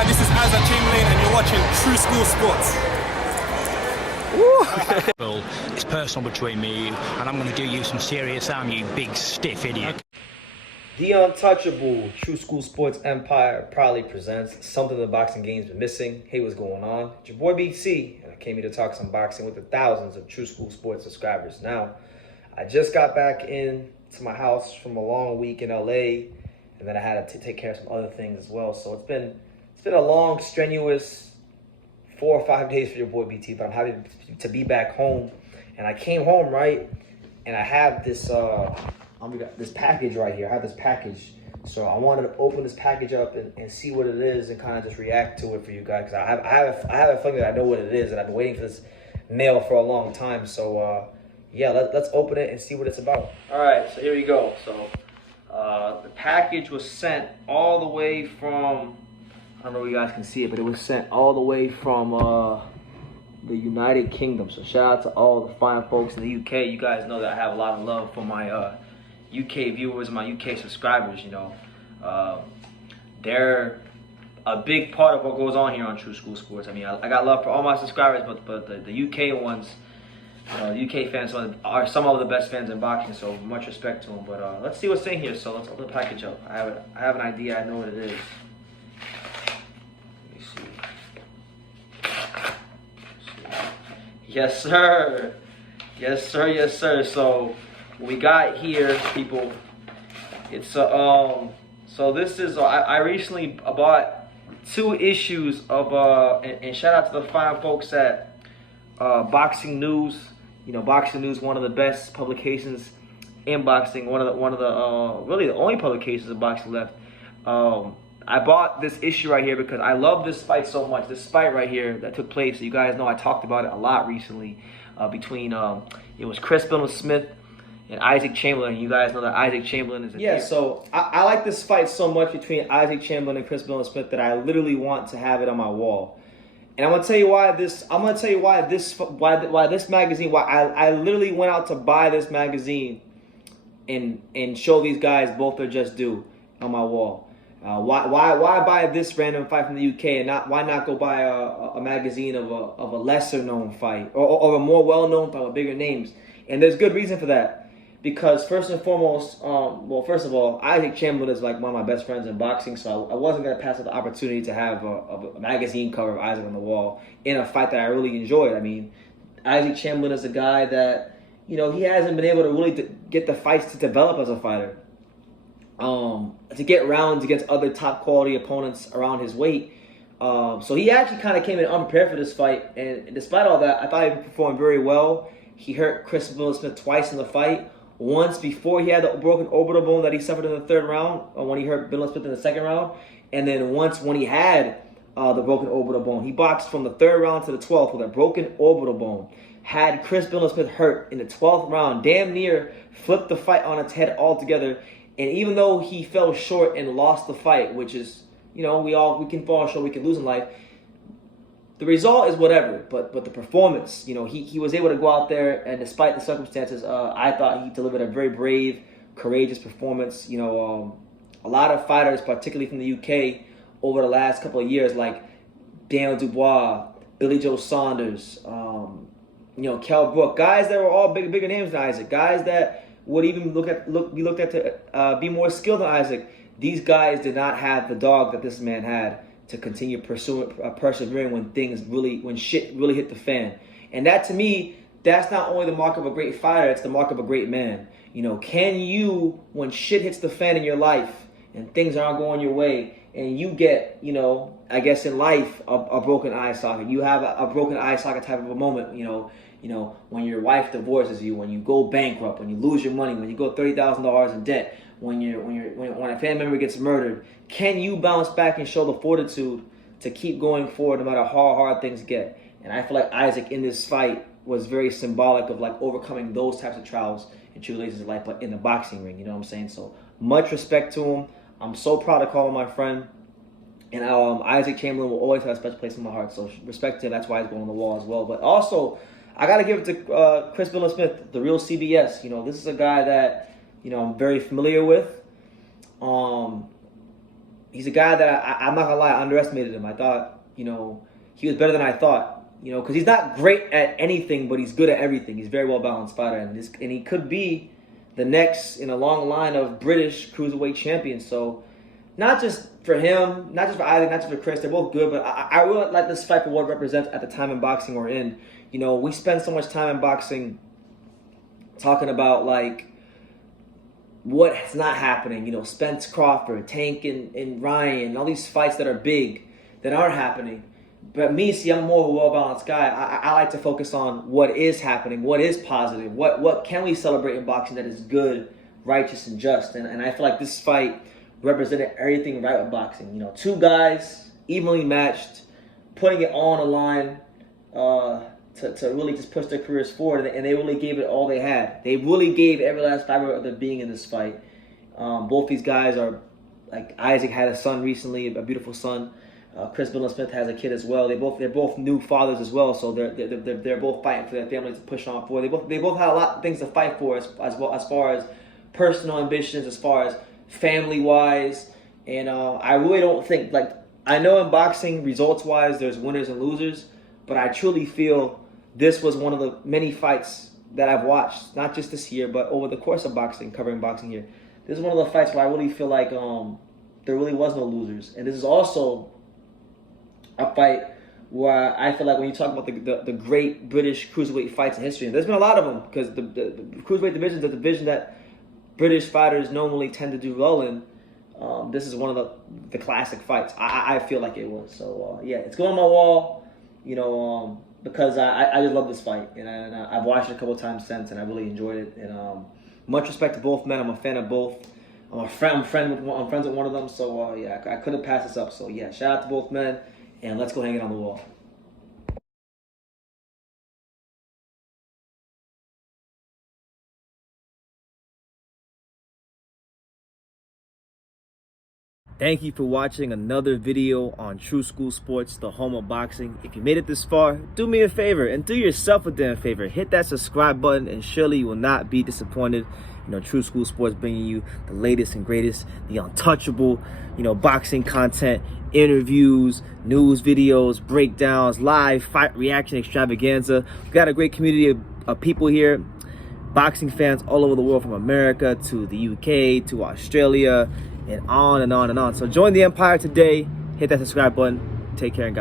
Hi, this is Isaac Chamberlain and you're watching True School Sports. It's personal between me and you, and I'm going to do you some serious harm, you big stiff idiot. The untouchable True School Sports Empire proudly presents something the boxing game's been missing. Hey, what's going on? It's your boy BC, and I came here to talk some boxing with the thousands of True School Sports subscribers. Now, I just got back in to my house from a long week in LA, and then I had to take care of some other things as well. So it's been a long, strenuous 4 or 5 days for your boy BT, but I'm happy to be back home. And I came home, right, and I have this this package right here. I have this package, so I wanted to open this package up and see what it is and kind of just react to it for you guys, because I have a feeling that I know what it is, and I've been waiting for this mail for a long time. So yeah, let's open it and see what it's about. All right, so here we go. So the package was sent all the way from, I don't know if you guys can see it, but it was sent all the way from the United Kingdom. So shout out to all the fine folks in the UK. You guys know that I have a lot of love for my UK viewers and my UK subscribers. You know, they're a big part of what goes on here on True School Sports. I mean, I got love for all my subscribers, but the UK ones, the UK fans are some of the best fans in boxing, so much respect to them. But let's see what's in here. So let's open the package up. I have an idea. I know what it is. Let me see. Yes, sir. Yes, sir. Yes, sir. So what we got here, people, it's so this is I recently bought 2 issues of and shout out to the fine folks at Boxing News. You know, Boxing News, one of the best publications in boxing, one of the really the only publications in boxing left. I bought this issue right here because I love this fight so much. This fight right here that took place, you guys know I talked about it a lot recently, between it was Chris Billam-Smith and Isaac Chamberlain. You guys know that Isaac Chamberlain is so I like this fight so much between Isaac Chamberlain and Chris Billam-Smith that I literally want to have it on my wall. And I'm gonna tell you why this. I'm gonna tell you why this magazine. Why I literally went out to buy this magazine, and show these guys both their just due on my wall. Why buy this random fight from the UK and why not go buy a magazine of a lesser known fight or a more well known fight with bigger names? And there's good reason for that. Because first and foremost, well, first of all, Isaac Chamberlain is like one of my best friends in boxing, so I wasn't going to pass up the opportunity to have a magazine cover of Isaac on the wall in a fight that I really enjoyed. I mean, Isaac Chamberlain is a guy that, you know, he hasn't been able to really get the fights to develop as a fighter, to get rounds against other top quality opponents around his weight. So he actually kind of came in unprepared for this fight, and despite all that, I thought he performed very well. He hurt Chris Billam-Smith twice in the fight. Once before he had the broken orbital bone that he suffered in the 3rd round, when he hurt Billam-Smith in the 2nd round, and then once when he had the broken orbital bone. He boxed from the 3rd round to the 12th with a broken orbital bone. Had Chris Billam-Smith hurt in the 12th round, damn near flipped the fight on its head altogether. And even though he fell short and lost the fight, which is, you know, we can fall short, we can lose in life. The result is whatever, but the performance, you know, he was able to go out there, and despite the circumstances, I thought he delivered a very brave, courageous performance. You know, a lot of fighters, particularly from the UK, over the last couple of years, like Daniel Dubois, Billy Joe Saunders, you know, Kell Brook, guys that were all bigger names than Isaac, guys that would even be looked at to be more skilled than Isaac. These guys did not have the dog that this man had to continue persevering when shit really hit the fan. And that, to me, that's not only the mark of a great fighter, it's the mark of a great man. You know, can you, when shit hits the fan in your life and things aren't going your way, and you get, you know, I guess in life, a broken eye socket, you have a broken eye socket type of a moment, you know, when your wife divorces you, when you go bankrupt, when you lose your money, when you go $30,000 in debt, when a family member gets murdered, can you bounce back and show the fortitude to keep going forward no matter how hard things get? And I feel like Isaac in this fight was very symbolic of like overcoming those types of trials and tribulations in life, but in the boxing ring, you know what I'm saying? So much respect to him. I'm so proud to call him my friend. And Isaac Chamberlain will always have a special place in my heart. So respect to him. That's why he's going on the wall as well. But also, I got to give it to Chris Billam-Smith, the real CBS. You know, this is a guy that, you know, I'm very familiar with. he's a guy that I'm not gonna lie, I underestimated him. I thought, he was better than I thought. Because he's not great at anything, but he's good at everything. He's a very well balanced fighter, and he could be the next in a long line of British cruiserweight champions. So, not just for him, not just for Isaac, not just for Chris, they're both good. But I really like this fight for what it represents at the time in boxing we're in. We spend so much time in boxing talking about like what's not happening. Spence Crawford, Tank and Ryan, all these fights that are big that aren't happening. But me, see, I'm more of a well-balanced guy. I like to focus on what is happening, what is positive, what can we celebrate in boxing that is good, righteous, and just. And I feel like this fight represented everything right with boxing. Two guys, evenly matched, putting it all on the line to really just push their careers forward. And they really gave it all they had. They really gave every last fiber of their being in this fight. Both these guys are, like Isaac had a son recently, a beautiful son. Chris Billam-Smith has a kid as well. They're both new fathers as well, so they're both fighting for their families to push on forward. They both had a lot of things to fight for as far as personal ambitions, as far as family wise, and I really don't think, like, I know in boxing results wise there's winners and losers, but I truly feel this was one of the many fights that I've watched, not just this year, but over the course of boxing, covering boxing here. This is one of the fights where I really feel like there really was no losers, and this is also a fight where I feel like when you talk about the great British cruiserweight fights in history, and there's been a lot of them, because the cruiserweight division is a division that British fighters normally tend to do well in. This is one of the classic fights. I feel like it was. So yeah, it's going on my wall, because I just love this fight, and I've watched it a couple of times since, and I really enjoyed it. And much respect to both men. I'm a fan of both. I'm friends with one of them. So yeah, I couldn't pass this up. So yeah, shout out to both men. And let's go hang it on the wall. Thank you for watching another video on True School Sports, the home of boxing. If you made it this far, do me a favor and do yourself a damn favor. Hit that subscribe button and surely you will not be disappointed. True School Sports bringing you the latest and greatest, the untouchable, boxing content, interviews, news videos, breakdowns, live fight reaction extravaganza. We've got a great community of people here, boxing fans all over the world, from America to the UK to Australia, and on and on and on. So join the empire today. Hit that subscribe button. Take care and God.